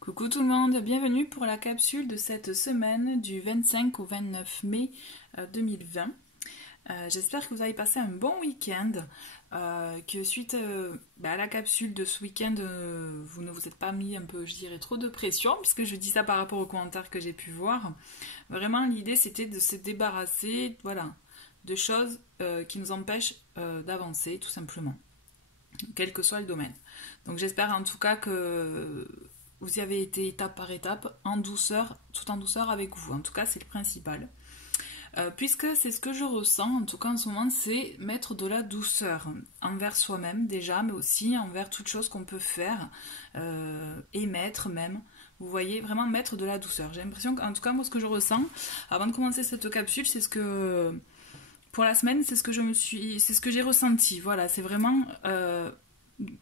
Coucou tout le monde, bienvenue pour la capsule de cette semaine du 25 au 29 mai 2020. J'espère que vous avez passé un bon week-end, que suite à la capsule de ce week-end, vous ne vous êtes pas mis un peu, je dirais, trop de pression, puisque je dis ça par rapport aux commentaires que j'ai pu voir. Vraiment, l'idée c'était de se débarrasser, voilà, de choses qui nous empêchent d'avancer, tout simplement, quel que soit le domaine. Donc j'espère en tout cas que vous y avez été étape par étape, en douceur, tout en douceur avec vous. En tout cas, c'est le principal. Puisque c'est ce que je ressens, en tout cas en ce moment, c'est mettre de la douceur envers soi-même déjà, mais aussi envers toute chose qu'on peut faire, émettre même. Vous voyez, vraiment mettre de la douceur. J'ai l'impression qu'en tout cas, moi, ce que je ressens, avant de commencer cette capsule, c'est ce que... Pour la semaine, c'est ce que j'ai ressenti. Voilà, c'est vraiment le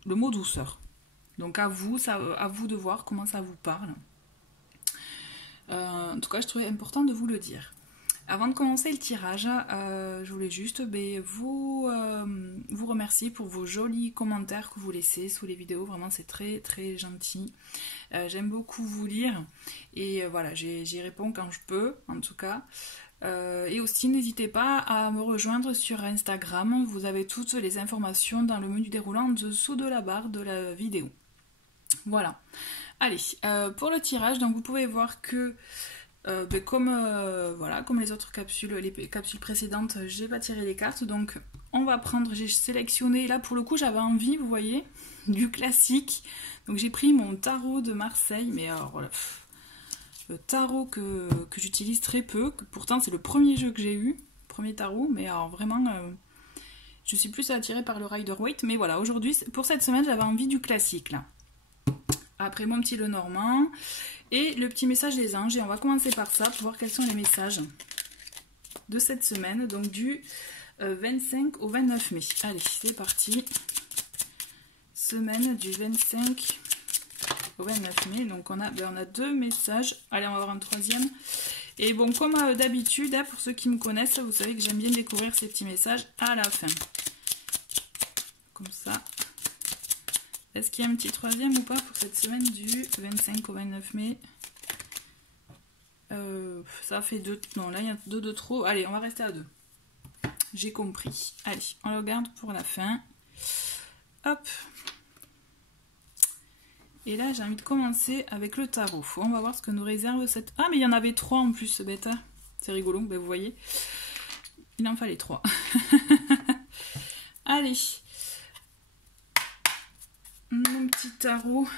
mot douceur. Donc à vous de voir comment ça vous parle. En tout cas, je trouvais important de vous le dire. Avant de commencer le tirage, je voulais juste vous remercier pour vos jolis commentaires que vous laissez sous les vidéos. Vraiment, c'est très très gentil. J'aime beaucoup vous lire et voilà, j'y réponds quand je peux, en tout cas. Et aussi, n'hésitez pas à me rejoindre sur Instagram. Vous avez toutes les informations dans le menu déroulant en dessous de la barre de la vidéo. Voilà. Allez, pour le tirage, donc vous pouvez voir que comme les autres capsules, les capsules précédentes, j'ai pas tiré les cartes, donc on va prendre, j'ai sélectionné, là pour le coup j'avais envie, vous voyez, du classique, donc j'ai pris mon tarot de Marseille, mais alors voilà, le tarot que j'utilise très peu, pourtant c'est le premier jeu que j'ai eu, premier tarot, mais alors vraiment, je suis plus attirée par le Rider-Waite, mais voilà, aujourd'hui, pour cette semaine, j'avais envie du classique, là. Après mon petit Lenormand et le petit message des anges. Et on va commencer par ça pour voir quels sont les messages de cette semaine. Donc du 25 au 29 mai. Allez, c'est parti. Semaine du 25 au 29 mai. Donc on a deux messages. Allez, on va voir un troisième. Et bon, comme d'habitude, hein, pour ceux qui me connaissent, vous savez que j'aime bien découvrir ces petits messages à la fin. Comme ça. Est-ce qu'il y a un petit troisième ou pas pour cette semaine du 25 au 29 mai? Ça fait deux. Non, là il y a deux de trop. Allez, on va rester à deux. J'ai compris. Allez, on le garde pour la fin. Hop. Et là, j'ai envie de commencer avec le tarot. On va voir ce que nous réserve cette... Ah, mais il y en avait trois en plus, bêta. C'est rigolo, ben, vous voyez. Il en fallait trois. Allez. Mon petit tarot,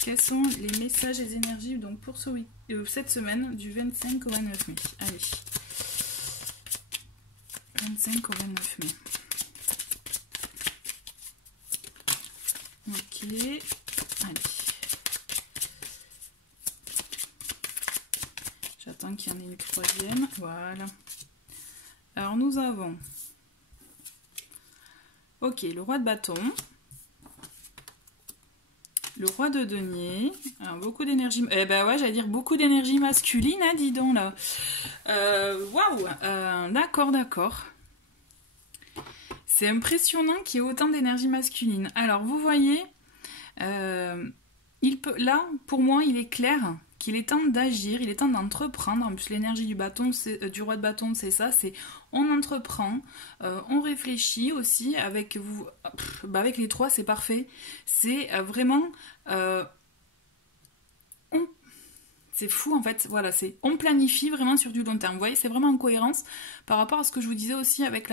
quels sont les messages et les énergies donc pour cette semaine du 25 au 29 mai. Allez, 25 au 29 mai. Ok, allez. J'attends qu'il y en ait une troisième. Voilà. Alors nous avons... Ok, le roi de bâton. Le roi de denier, alors beaucoup d'énergie, j'allais dire beaucoup d'énergie masculine, hein, dis donc là. Waouh, d'accord. C'est impressionnant qu'il y ait autant d'énergie masculine. Alors vous voyez, là pour moi il est clair qu'il est temps d'agir, il est temps d'entreprendre. En plus l'énergie du roi de bâton c'est ça, c'est on entreprend, on réfléchit aussi avec vous, avec les trois c'est parfait, c'est vraiment, c'est fou en fait, voilà, on planifie vraiment sur du long terme, vous voyez, c'est vraiment en cohérence par rapport à ce que je vous disais aussi avec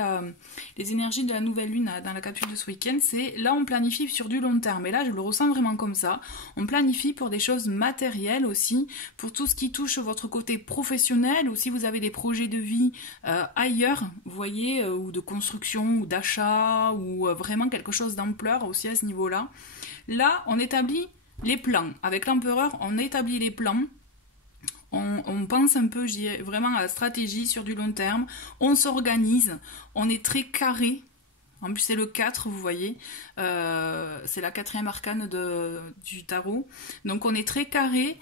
les énergies de la nouvelle lune dans la capsule de ce week-end, c'est là on planifie sur du long terme, et là je le ressens vraiment comme ça, on planifie pour des choses matérielles aussi, pour tout ce qui touche votre côté professionnel, ou si vous avez des projets de vie ailleurs, vous voyez, ou de construction, ou d'achat, ou vraiment quelque chose d'ampleur aussi à ce niveau-là, là on établit les plans, avec l'empereur on établit les plans. On pense un peu, je dirais, vraiment à la stratégie sur du long terme. On s'organise, on est très carré. En plus, c'est le 4, vous voyez. C'est la 4e arcane du tarot. Donc, on est très carré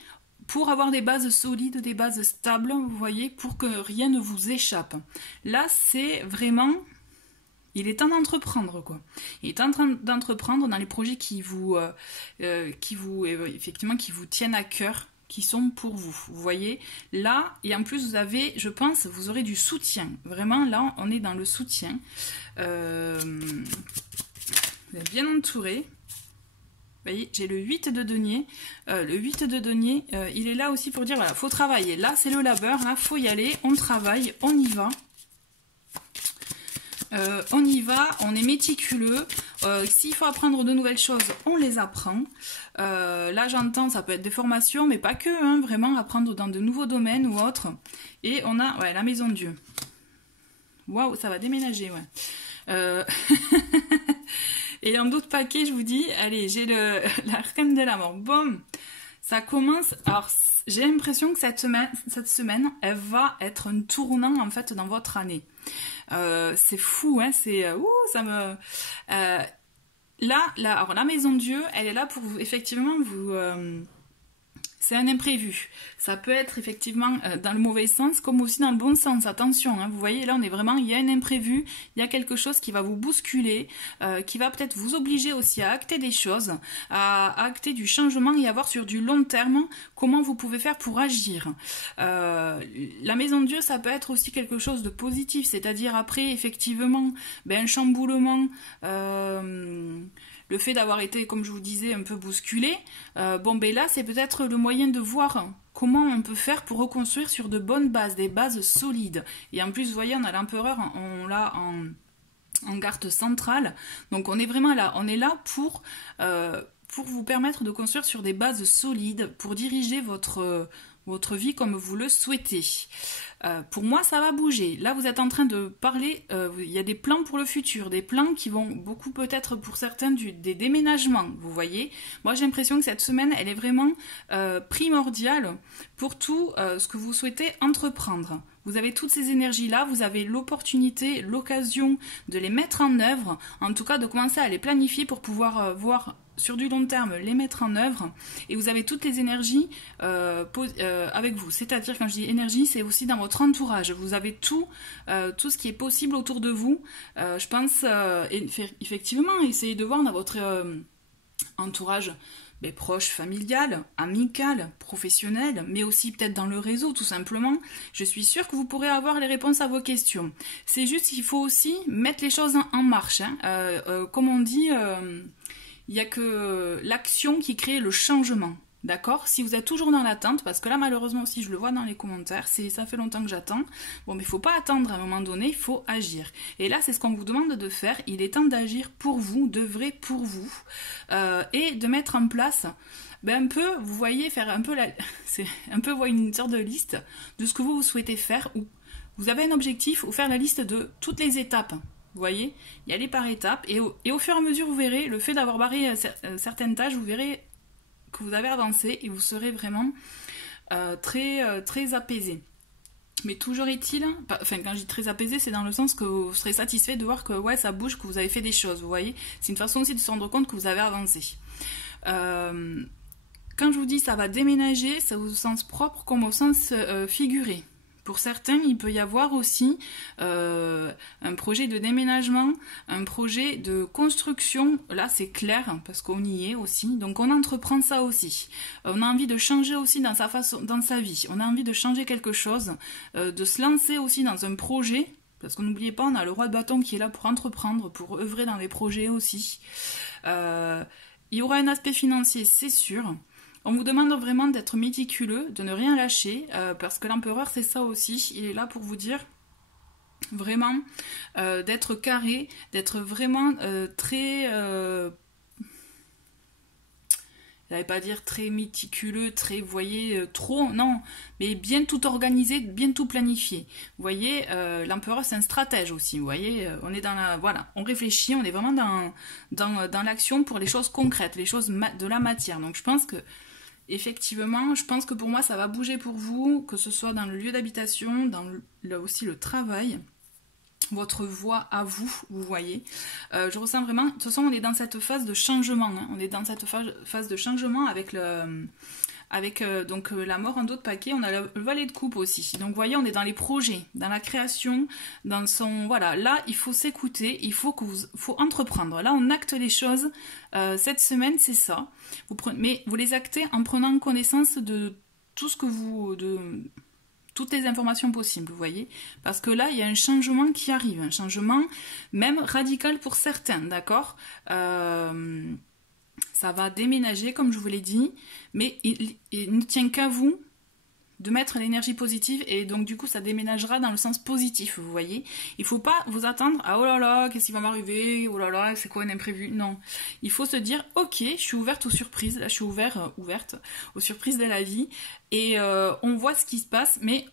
pour avoir des bases solides, des bases stables, vous voyez, pour que rien ne vous échappe. Là, c'est vraiment... il est temps d'entreprendre, quoi. Il est temps d'entreprendre dans les projets effectivement, qui vous tiennent à cœur, qui sont pour vous. Vous voyez, là, et en plus, vous avez, je pense, vous aurez du soutien. Vraiment, là, on est dans le soutien. Vous êtes bien entouré. Vous voyez, j'ai le 8 de denier. Le 8 de denier, il est là aussi pour dire, voilà, faut travailler. Là, c'est le labeur, là, faut y aller, on travaille, on y va. On est méticuleux. S'il faut apprendre de nouvelles choses, on les apprend. Là, j'entends, ça peut être des formations, mais pas que, hein, vraiment apprendre dans de nouveaux domaines ou autres. Et on a, ouais, la maison de Dieu. Waouh, ça va déménager, ouais. Et en d'autres paquets, je vous dis, allez, j'ai l'arcane de la mort. Boum, ça commence. Alors, j'ai l'impression que cette semaine, elle va être un tournant, en fait, dans votre année. C'est fou, hein, c'est... ça me... alors, la maison de Dieu, elle est là pour vous, effectivement, vous... c'est un imprévu. Ça peut être effectivement dans le mauvais sens comme aussi dans le bon sens. Attention, hein, vous voyez, là on est vraiment, il y a un imprévu, il y a quelque chose qui va vous bousculer, qui va peut-être vous obliger aussi à acter des choses, à acter du changement et à voir sur du long terme comment vous pouvez faire pour agir. La maison de Dieu, ça peut être aussi quelque chose de positif, c'est-à-dire après effectivement un chamboulement, le fait d'avoir été, comme je vous disais, un peu bousculé, là, c'est peut-être le moyen de voir comment on peut faire pour reconstruire sur de bonnes bases, des bases solides. Et en plus, vous voyez, on a l'empereur, on l'a en carte centrale. Donc, on est vraiment là. On est là pour vous permettre de construire sur des bases solides, pour diriger votre vie comme vous le souhaitez. Pour moi, ça va bouger. Là, vous êtes en train de parler, il y a des plans pour le futur, des plans qui vont beaucoup peut-être pour certains des déménagements, vous voyez. Moi, j'ai l'impression que cette semaine, elle est vraiment primordiale pour tout ce que vous souhaitez entreprendre. Vous avez toutes ces énergies-là, vous avez l'opportunité, l'occasion de les mettre en œuvre, en tout cas de commencer à les planifier pour pouvoir voir sur du long terme, les mettre en œuvre, et vous avez toutes les énergies avec vous. C'est-à-dire, quand je dis énergie, c'est aussi dans votre entourage. Vous avez tout ce qui est possible autour de vous. Je pense, effectivement, essayez de voir dans votre entourage proche, familial, amical, professionnel, mais aussi peut-être dans le réseau, tout simplement. Je suis sûre que vous pourrez avoir les réponses à vos questions. C'est juste qu'il faut aussi mettre les choses en marche. Hein. Comme on dit... il n'y a que l'action qui crée le changement, d'accord? Si vous êtes toujours dans l'attente, parce que là malheureusement aussi je le vois dans les commentaires, ça fait longtemps que j'attends, bon mais il ne faut pas attendre à un moment donné, il faut agir. Et là c'est ce qu'on vous demande de faire, il est temps d'agir pour vous, d'œuvrer pour vous, et de mettre en place un peu, vous voyez, faire un peu une sorte de liste de ce que vous souhaitez faire, ou vous avez un objectif, ou faire la liste de toutes les étapes. Vous voyez, y aller par étapes, et au fur et à mesure, vous verrez, le fait d'avoir barré certaines tâches, vous verrez que vous avez avancé et vous serez vraiment très apaisé. Mais toujours est-il, enfin quand je dis très apaisé, c'est dans le sens que vous serez satisfait de voir que ouais, ça bouge, que vous avez fait des choses, vous voyez. C'est une façon aussi de se rendre compte que vous avez avancé. Quand je vous dis ça va déménager, c'est au sens propre comme au sens figuré. Pour certains, il peut y avoir aussi un projet de déménagement, un projet de construction. Là, c'est clair, parce qu'on y est aussi. Donc, on entreprend ça aussi. On a envie de changer aussi dans sa vie. On a envie de changer quelque chose, de se lancer aussi dans un projet. Parce que n'oubliez pas, on a le roi de bâton qui est là pour entreprendre, pour œuvrer dans des projets aussi. Il y aura un aspect financier, c'est sûr. On vous demande vraiment d'être méticuleux, de ne rien lâcher, parce que l'empereur, c'est ça aussi. Il est là pour vous dire vraiment d'être carré, d'être vraiment très... j'allais pas dire très méticuleux, très, vous voyez, trop, non, mais bien tout organisé, bien tout planifié. Vous voyez, l'empereur, c'est un stratège aussi, vous voyez, on est dans la, voilà, on réfléchit, on est vraiment dans l'action pour les choses concrètes, les choses de la matière. Donc je pense que, effectivement, je pense que pour moi, ça va bouger pour vous, que ce soit dans le lieu d'habitation, dans aussi le travail, votre voie à vous, vous voyez. Je ressens vraiment, de toute façon, on est dans cette phase de changement, hein, on est dans cette phase de changement avec avec donc la mort en dos de paquet, on a le valet de coupe aussi. Donc vous voyez, on est dans les projets, dans la création, dans son... Voilà, là, il faut s'écouter, faut entreprendre. Là, on acte les choses. Cette semaine, c'est ça. Mais vous les actez en prenant connaissance de tout ce que vous... toutes les informations possibles, vous voyez. Parce que là, il y a un changement qui arrive. Un changement même radical pour certains, d'accord ça va déménager, comme je vous l'ai dit, mais il ne tient qu'à vous de mettre l'énergie positive et donc du coup ça déménagera dans le sens positif, vous voyez. Il ne faut pas vous attendre à oh là là, qu'est-ce qui va m'arriver, oh là là, c'est quoi un imprévu. Non, il faut se dire ok, je suis ouverte aux surprises, là je suis ouverte aux surprises de la vie et on voit ce qui se passe, mais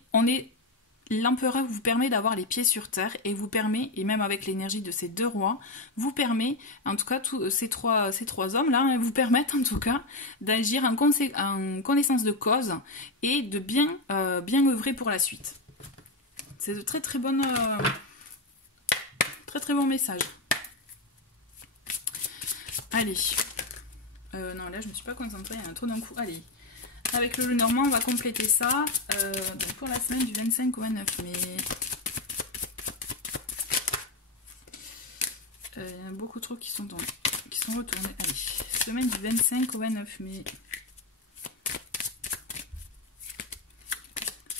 l'empereur vous permet d'avoir les pieds sur terre et vous permet, et même avec l'énergie de ces deux rois, vous permet, en tout cas ces trois hommes là, vous permettent en tout cas d'agir en connaissance de cause et de bien œuvrer pour la suite. C'est de très très bon message. Allez, non là je me suis pas concentrée, il y en a trop d'un coup, allez. Avec le Normand, on va compléter ça donc pour la semaine du 25 au 29 mai. Il y en a beaucoup trop qui sont retournés. Allez, semaine du 25 au 29 mai.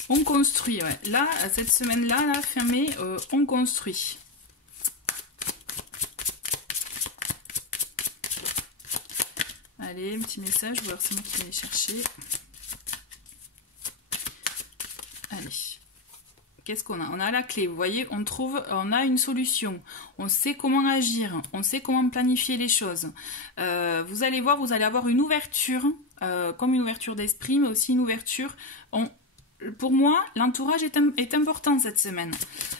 On construit, ouais. Là, cette semaine-là, là, fin mai, on construit. Allez, petit message, ou alors c'est moi qui vais les chercher. Allez, qu'est-ce qu'on a? On a la clé, vous voyez, on a une solution, on sait comment agir, on sait comment planifier les choses. Vous allez voir, vous allez avoir une ouverture, comme une ouverture d'esprit, mais aussi une ouverture... Pour moi, l'entourage est important cette semaine.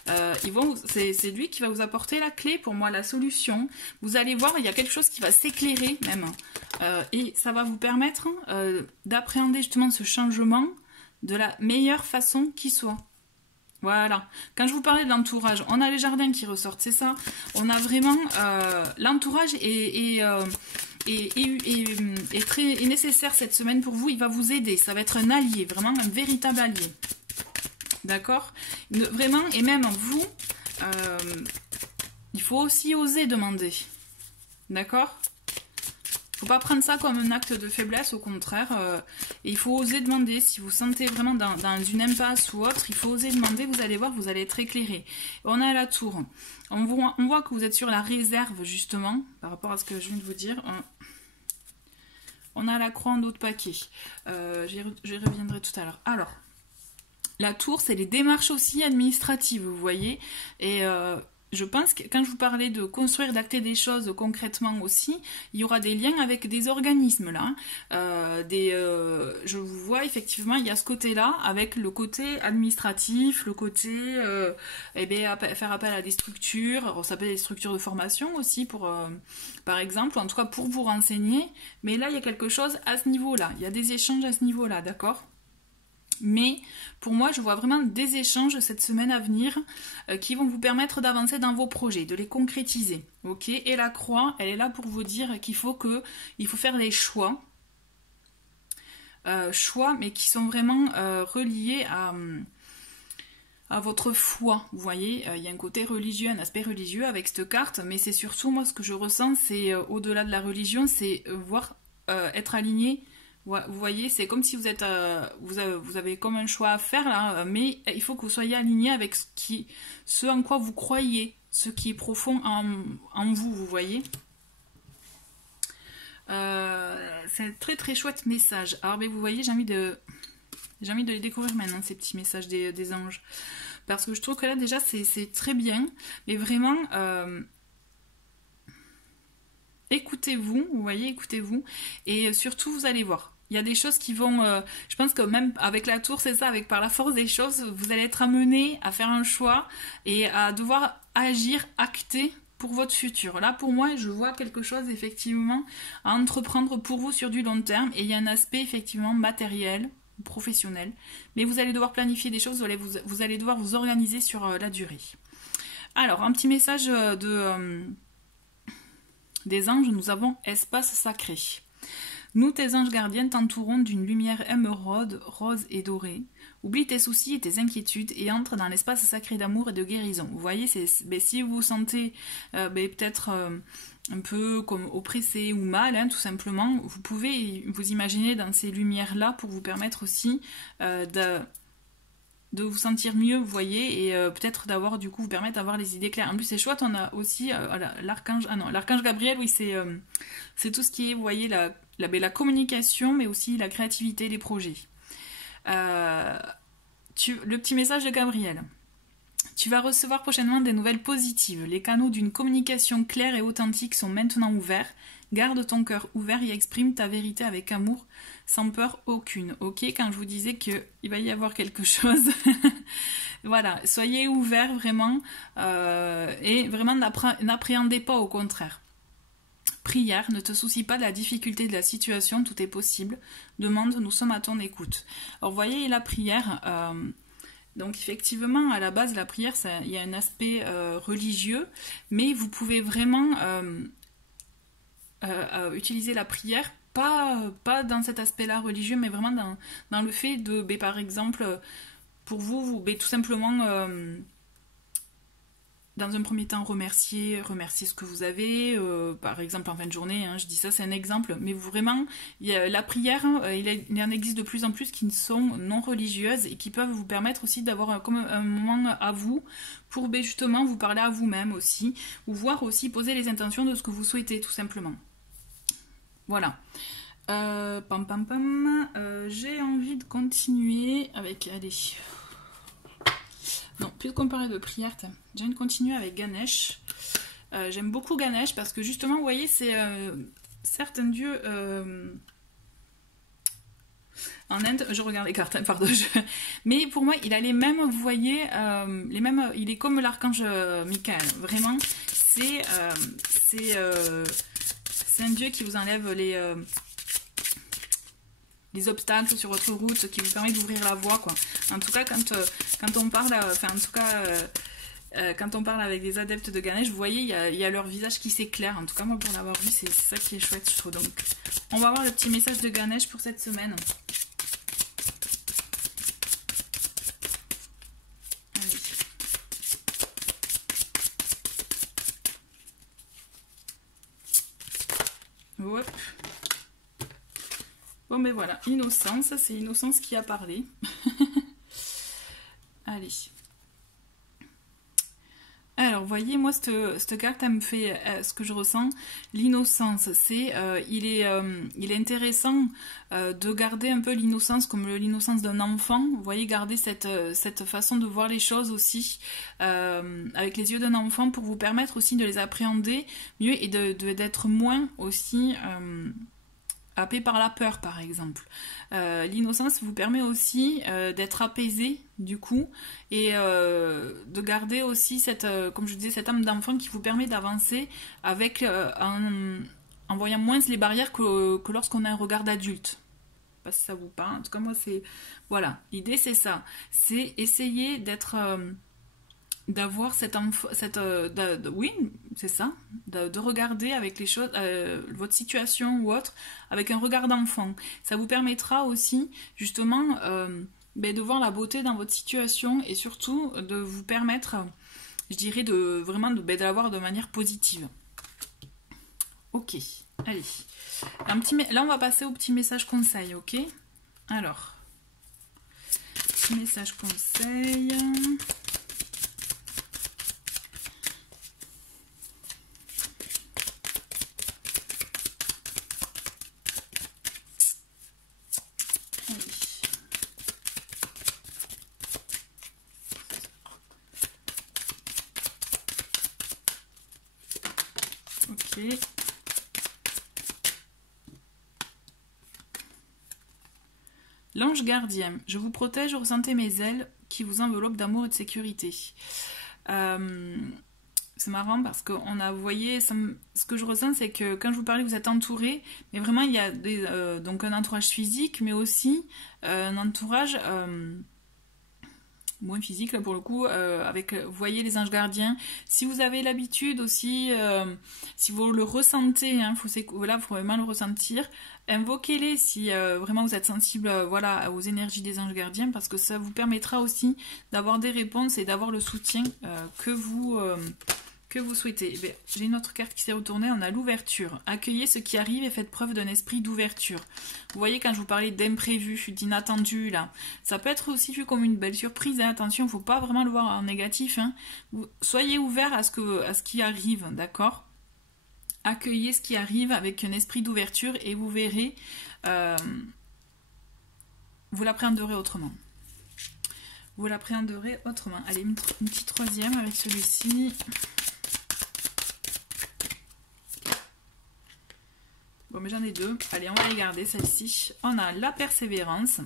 C'est lui qui va vous apporter la clé, pour moi, la solution. Vous allez voir, il y a quelque chose qui va s'éclairer même. Et ça va vous permettre d'appréhender justement ce changement de la meilleure façon qui soit. Voilà. Quand je vous parlais de l'entourage, on a les jardins qui ressortent, c'est ça. On a vraiment... l'entourage est très nécessaire cette semaine pour vous. Il va vous aider. Ça va être un allié, vraiment un véritable allié. D'accord? Vraiment, et même vous, il faut aussi oser demander. D'accord? Il ne faut pas prendre ça comme un acte de faiblesse, au contraire. Et il faut oser demander. Si vous sentez vraiment dans une impasse ou autre, il faut oser demander. Vous allez voir, vous allez être éclairé. On a la tour. On voit que vous êtes sur la réserve, justement, par rapport à ce que je viens de vous dire. On a la croix en dos de paquet. J'y reviendrai tout à l'heure. Alors, la tour, c'est les démarches aussi administratives, vous voyez. Et je pense que quand je vous parlais de construire, d'acter des choses concrètement aussi, il y aura des liens avec des organismes là. Je vous vois effectivement, il y a ce côté-là avec le côté administratif, le côté faire appel à des structures. Alors, ça peut être des structures de formation aussi par exemple, en tout cas pour vous renseigner. Mais là, il y a quelque chose à ce niveau-là. Il y a des échanges à ce niveau-là, d'accord ? Mais pour moi, je vois vraiment des échanges cette semaine à venir qui vont vous permettre d'avancer dans vos projets, de les concrétiser. Ok ? Et la croix, elle est là pour vous dire qu'il faut faire des choix, mais qui sont vraiment reliés à votre foi. Vous voyez, il y a un côté religieux, un aspect religieux avec cette carte, mais c'est surtout, moi, ce que je ressens, c'est au-delà de la religion, c'est être aligné. Vous voyez, c'est comme si vous avez comme un choix à faire là, mais il faut que vous soyez aligné avec ce en quoi vous croyez, ce qui est profond en vous, vous voyez. C'est un très très chouette message. Alors mais vous voyez, j'ai envie de les découvrir maintenant, ces petits messages des anges, parce que je trouve que là déjà c'est très bien, mais vraiment écoutez-vous, vous voyez, écoutez-vous, et surtout vous allez voir. Il y a des choses qui vont... je pense que même avec la tour, c'est ça, par la force des choses, vous allez être amené à faire un choix et à devoir agir, acter pour votre futur. Là, pour moi, je vois quelque chose, effectivement, à entreprendre pour vous sur du long terme. Et il y a un aspect, effectivement, matériel, professionnel. Mais vous allez devoir planifier des choses, vous allez devoir vous organiser sur la durée. Alors, un petit message des anges, nous avons espace sacré. Nous, tes anges gardiens, t'entourons d'une lumière émeraude, rose et dorée. Oublie tes soucis et tes inquiétudes et entre dans l'espace sacré d'amour et de guérison. Vous voyez, si vous vous sentez peut-être un peu comme oppressé ou mal, hein, tout simplement, vous pouvez vous imaginer dans ces lumières-là pour vous permettre aussi de vous sentir mieux, vous voyez, et peut-être d'avoir, du coup, vous permettre d'avoir les idées claires. En plus, c'est chouette, on a aussi l'archange, l'archange Gabriel, oui, c'est tout ce qui est, vous voyez, la communication, mais aussi la créativité, les projets. Le petit message de Gabriel. Tu vas recevoir prochainement des nouvelles positives. Les canaux d'une communication claire et authentique sont maintenant ouverts. Garde ton cœur ouvert et exprime ta vérité avec amour, sans peur aucune. Ok, quand je vous disais qu'il va y avoir quelque chose, voilà, soyez ouverts vraiment et vraiment n'appréhendez pas, au contraire. Prière, ne te soucie pas de la difficulté de la situation, tout est possible. Demande, nous sommes à ton écoute. Alors, vous voyez, la prière, donc effectivement, à la base, la prière, il y a un aspect religieux, mais vous pouvez vraiment utiliser la prière, pas dans cet aspect-là religieux, mais vraiment dans le fait de, par exemple, pour vous tout simplement, dans un premier temps, remercier ce que vous avez, par exemple en fin de journée, hein, je dis ça, c'est un exemple, mais vraiment, la prière, il en existe de plus en plus qui sont non religieuses et qui peuvent vous permettre aussi d'avoir comme un moment à vous pour justement vous parler à vous-même aussi, ou voir aussi poser les intentions de ce que vous souhaitez, tout simplement. Voilà. J'ai envie de continuer avec... Allez. Non, plus qu'on parlait de prière, j'ai envie de continuer avec Ganesh. J'aime beaucoup Ganesh parce que justement, vous voyez, c'est certains dieux... En Inde, je regarde les cartes, pardon. Mais pour moi, il a les mêmes, vous voyez, les mêmes... Il est comme l'archange Michael. Vraiment, c'est un dieu qui vous enlève les obstacles sur votre route, qui vous permet d'ouvrir la voie, quoi. En tout cas, quand on parle, quand on parle avec des adeptes de Ganesh, vous voyez, il y a leur visage qui s'éclaire. En tout cas, moi, pour l'avoir vu, c'est ça qui est chouette, je trouve. Donc, on va voir le petit message de Ganesh pour cette semaine. Hop. Bon, mais voilà, Innocence, c'est Innocence qui a parlé. Allez. Alors, vous voyez, moi, cette carte, elle me fait ce que je ressens. L'innocence, c'est, il est intéressant de garder un peu l'innocence comme l'innocence d'un enfant. Vous voyez, garder cette façon de voir les choses aussi avec les yeux d'un enfant pour vous permettre aussi de les appréhender mieux et d'être moins aussi... happé par la peur, par exemple. L'innocence vous permet aussi d'être apaisé, du coup, et de garder aussi comme je disais, cette âme d'enfant qui vous permet d'avancer avec en voyant moins les barrières que lorsqu'on a un regard d'adulte. Je sais pas si ça vous parle. En tout cas, moi, c'est... Voilà, l'idée, c'est ça. C'est essayer d'être... d'avoir oui, c'est ça, de regarder avec les choses, votre situation ou autre, avec un regard d'enfant. Ça vous permettra aussi, justement, de voir la beauté dans votre situation et surtout de vous permettre, je dirais, de l'avoir de manière positive. Ok, allez. Là, on va passer au petit message conseil, ok? Alors, petit message conseil... Ok. L'ange gardien, je vous protège, ressentez mes ailes qui vous enveloppent d'amour et de sécurité. C'est marrant parce qu'on a, vous voyez, ce que je ressens, c'est que quand je vous parlais, vous êtes entouré, mais vraiment il y a donc un entourage physique, mais aussi un entourage moins physique là pour le coup, avec, vous voyez les anges gardiens. Si vous avez l'habitude aussi, si vous le ressentez, hein, voilà, faut vraiment le ressentir. Invoquez-les si vraiment vous êtes sensible, voilà, aux énergies des anges gardiens, parce que ça vous permettra aussi d'avoir des réponses et d'avoir le soutien que vous souhaitez. J'ai une autre carte qui s'est retournée, on a l'ouverture. Accueillez ce qui arrive et faites preuve d'un esprit d'ouverture. Vous voyez, quand je vous parlais d'imprévu, d'inattendu, là, ça peut être aussi vu comme une belle surprise, hein. Attention, il ne faut pas vraiment le voir en négatif, hein. Soyez ouverts à ce qui arrive, d'accord? Accueillez ce qui arrive avec un esprit d'ouverture et vous verrez, vous l'appréhenderez autrement. Vous l'appréhenderez autrement. Allez, une petite troisième avec celui-ci. Bon, mais j'en ai deux. Allez, on va les garder, celle-ci. On a la persévérance.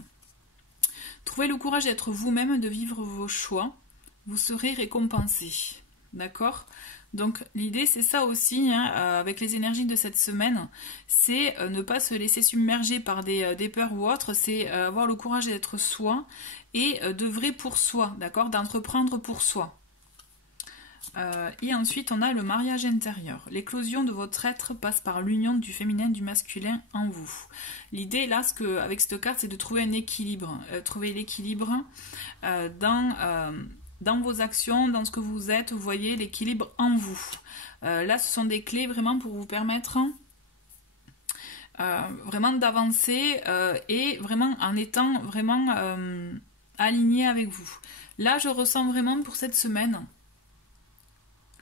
Trouvez le courage d'être vous-même, de vivre vos choix. Vous serez récompensé. D'accord? Donc, l'idée, c'est ça aussi, hein, avec les énergies de cette semaine. C'est ne pas se laisser submerger par des peurs ou autres. C'est avoir le courage d'être soi et d'œuvrer pour soi. D'accord? D'entreprendre pour soi. Et ensuite, on a le mariage intérieur. L'éclosion de votre être passe par l'union du féminin et du masculin en vous. L'idée, là, avec cette carte, c'est de trouver un équilibre. Trouver l'équilibre dans vos actions, dans ce que vous êtes. Vous voyez l'équilibre en vous. Là, ce sont des clés vraiment pour vous permettre vraiment d'avancer et vraiment en étant vraiment aligné avec vous. Là, je ressens vraiment pour cette semaine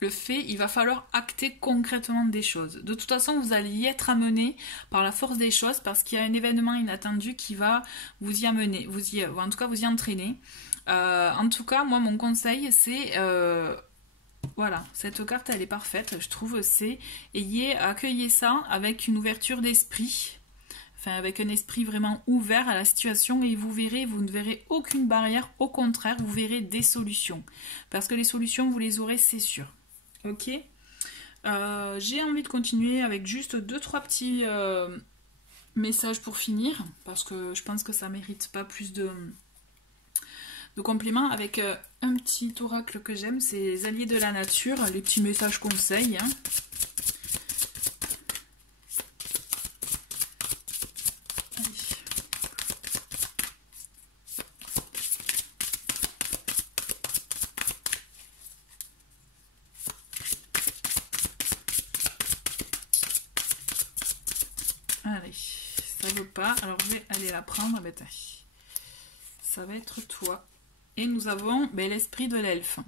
le fait, il va falloir acter concrètement des choses. De toute façon, vous allez y être amené par la force des choses, parce qu'il y a un événement inattendu qui va vous y amener, ou en tout cas vous y entraîner. En tout cas, moi, mon conseil, c'est... voilà, cette carte, elle est parfaite, je trouve. C'est accueillez ça avec une ouverture d'esprit. Enfin, avec un esprit vraiment ouvert à la situation, et vous ne verrez aucune barrière. Au contraire, vous verrez des solutions. Parce que les solutions, vous les aurez, c'est sûr. Ok, j'ai envie de continuer avec juste 2-3 petits messages pour finir, parce que je pense que ça mérite pas plus de compliments, avec un petit oracle que j'aime, c'est les alliés de la nature, les petits messages conseils, hein. Allez, ça veut pas, alors je vais aller la prendre, ça va être toi. Et nous avons l'esprit de l'elfe.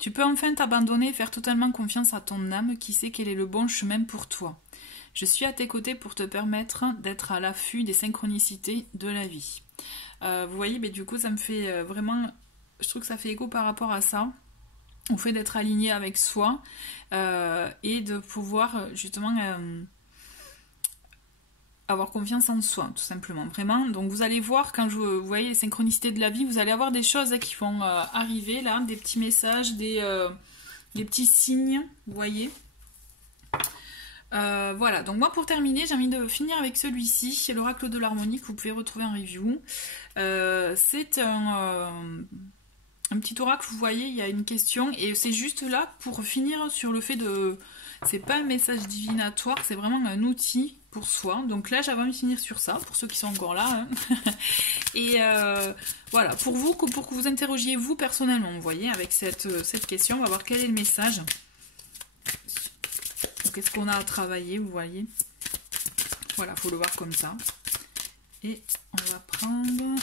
Tu peux enfin t'abandonner et faire totalement confiance à ton âme qui sait quel est le bon chemin pour toi. Je suis à tes côtés pour te permettre d'être à l'affût des synchronicités de la vie. Vous voyez, du coup ça me fait vraiment, je trouve que ça fait écho par rapport à ça, au fait d'être aligné avec soi et de pouvoir justement... avoir confiance en soi, tout simplement, vraiment. Donc vous allez voir, quand vous voyez les synchronicités de la vie, vous allez avoir des choses qui vont arriver là, des petits messages, des petits signes, vous voyez. Voilà, donc moi pour terminer, j'ai envie de finir avec celui-ci, c'est l'oracle de l'harmonie que vous pouvez retrouver en review. C'est un petit oracle, vous voyez, il y a une question, et c'est juste là pour finir sur le fait de... C'est pas un message divinatoire, c'est vraiment un outil pour soi. Donc là, j'avais envie de finir sur ça, pour ceux qui sont encore là. Hein. Et voilà, pour que vous interrogiez vous personnellement, vous voyez, avec cette question, on va voir quel est le message. Qu'est-ce qu'on a à travailler, vous voyez. Voilà, il faut le voir comme ça. Et on va prendre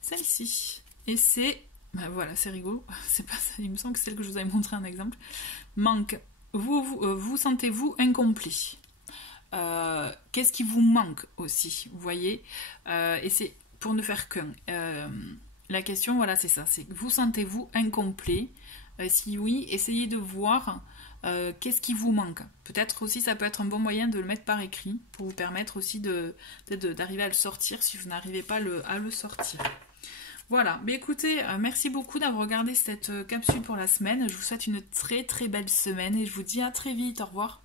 celle-ci. Et c'est... voilà, c'est rigolo. C'est pas ça, il me semble que c'est celle que je vous avais montré un exemple. Manque. Vous sentez-vous incomplet. Qu'est-ce qui vous manque aussi, vous voyez. Et c'est pour ne faire qu'un. La question, voilà, c'est ça. C'est vous sentez-vous incomplet. Si oui, essayez de voir qu'est-ce qui vous manque. Peut-être aussi, ça peut être un bon moyen de le mettre par écrit pour vous permettre aussi d'arriver à le sortir si vous n'arrivez pas à le sortir. Voilà, mais écoutez, merci beaucoup d'avoir regardé cette capsule pour la semaine. Je vous souhaite une très très belle semaine et je vous dis à très vite. Au revoir.